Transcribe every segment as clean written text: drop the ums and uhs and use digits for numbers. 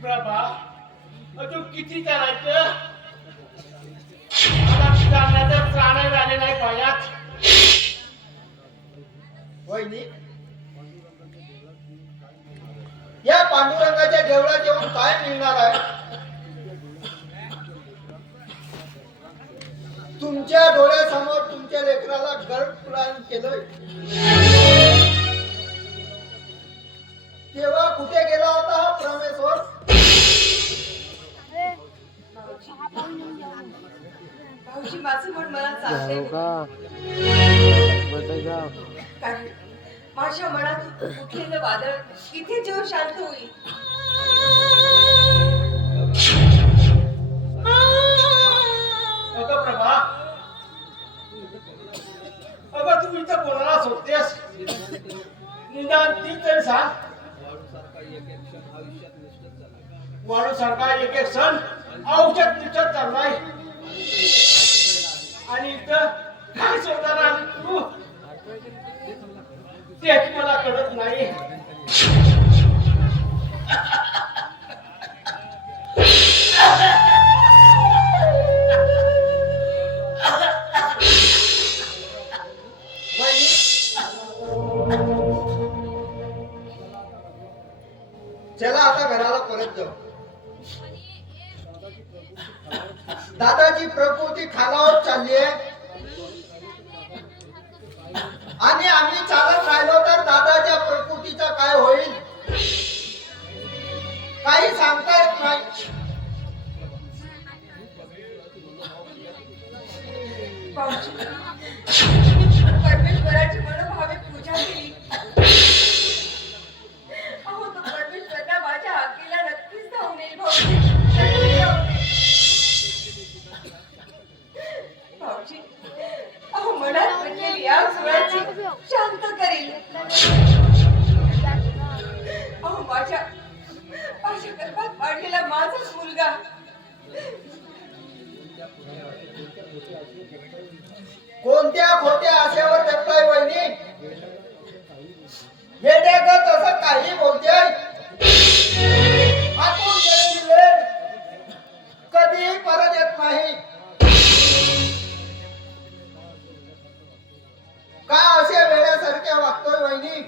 प्रभा अजून किती करायचं? मला जाण्याचं प्राण झाले नाही पायात. वहिनी, या पांडुरंगाच्या देवळात येऊन काय मिळणार आहे? तुमच्या डोळ्यासमोर तुमच्या लेकराला गर्भपात केलंय, तेव्हा कुठे गेला होता हा परमेश्वर? भाऊजी माझं मन मला चालतंय कारण माझ्या मनात उठलेलं वादळ इथे जेव्हा शांत होईल. अगं प्रभा, अगं तू इथं कोणाला सोडतेस? निदान ती तरी सांग. वाळू सारखा एक एक सण औषध निष्ठत चाललाय आणि इथं काय शोधायला आली तू? तेच मला कळत नाही. चला आता घराला परत जाऊ. दादाची प्रकृती खालावत चालली आहे आणि आम्ही चालत राहिलो तर दादाच्या प्रकृतीचा काय होईल काही सांगता येत नाही. परमेश्वराची मनोभावे पूजा केली. अहो तो परमेश्वरला माझ्या आगीला नक्कीच धावून येईल. भाऊजी अहो मनात पडलेली या सुराची शांत करेल. अहो माझ्या गर्भात वाढलेला माझाच मुलगा कोणत्या खोट्या आशेवर जगताय वहिनी? वेड्यागत असं काही बोलते. हातून गेलेली वेळ कधीही परत येत नाही. का अशा वेड्यासारख्या वागतोय वहिनी?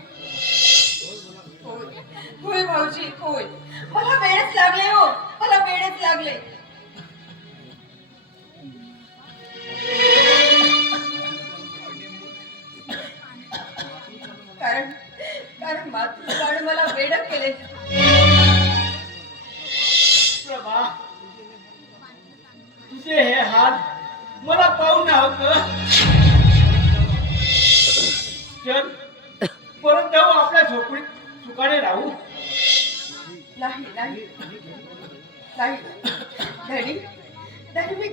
होय भाऊजी होय, मला वेळच लागले. हो मला वेळच लागले. कारण मातृत्वाने मला वेड केले. प्रभा, तुझे हे हात मला पाहून हवं. चल परत जाऊ आपल्या झोपडीत सुखाने राहू. नाही नाही नाही धनी धनी मी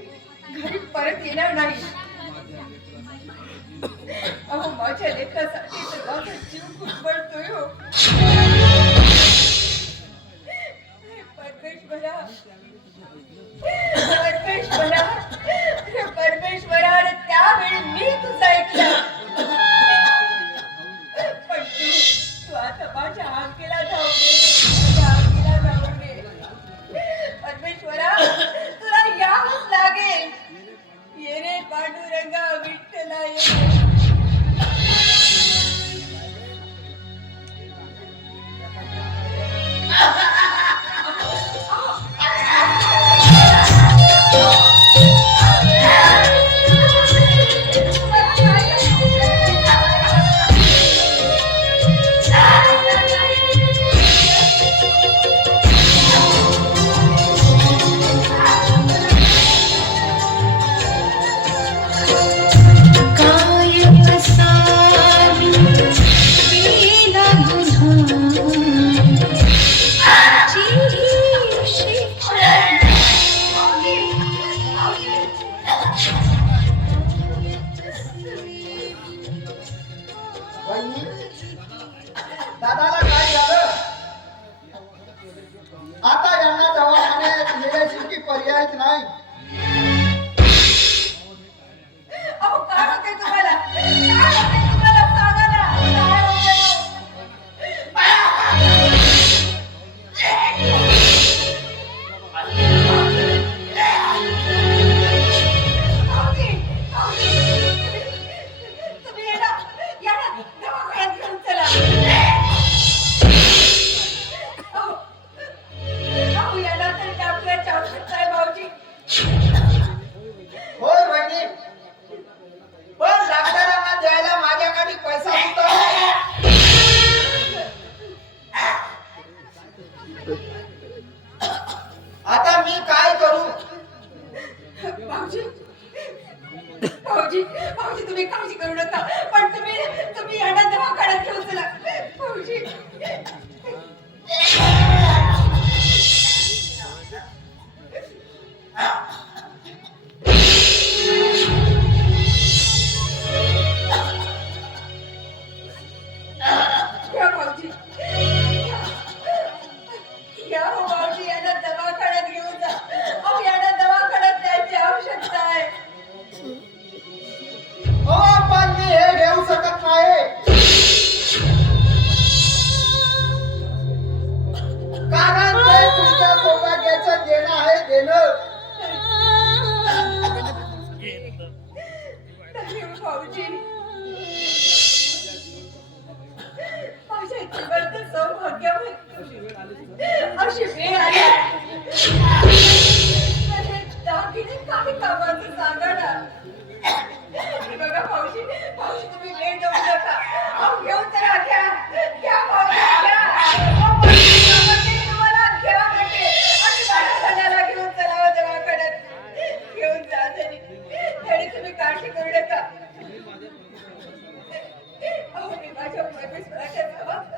घरी परत येणार नाही. अहो माझ्या लेकरासाठी तर माझा जीव कुठवतोय. हो परमेश्वरा परमेश्वरा परमेश्वरा, त्यावेळी मी तुझं ऐकलं. पण तू आता माझ्या आगीला धावू दे, माझ्या आगीला धावू दे. परमेश्वरा तुला यावंच लागेल. ये रे पांडुरंगा विठ्ठला ये. काय भाऊजी तुम्ही काळजी करू नका पण तुम्ही यांना दवाखान्यात घेऊन चला भाऊजी या भाऊजी या हो भाऊजी यांना दवाखान्यात घेऊन जा अहो यांना दवाखान्यात न्यायची आवश्यकता आहे हो पण मी हे घेऊ शकत नाही कारण ते तुमच्या सौभाग्याचं देणं आहे देणं भाऊजी माझ्या जीवनात सौभाग्यावर अशी वेळ आली तर हे दागिने काही कामाचं सांगा ना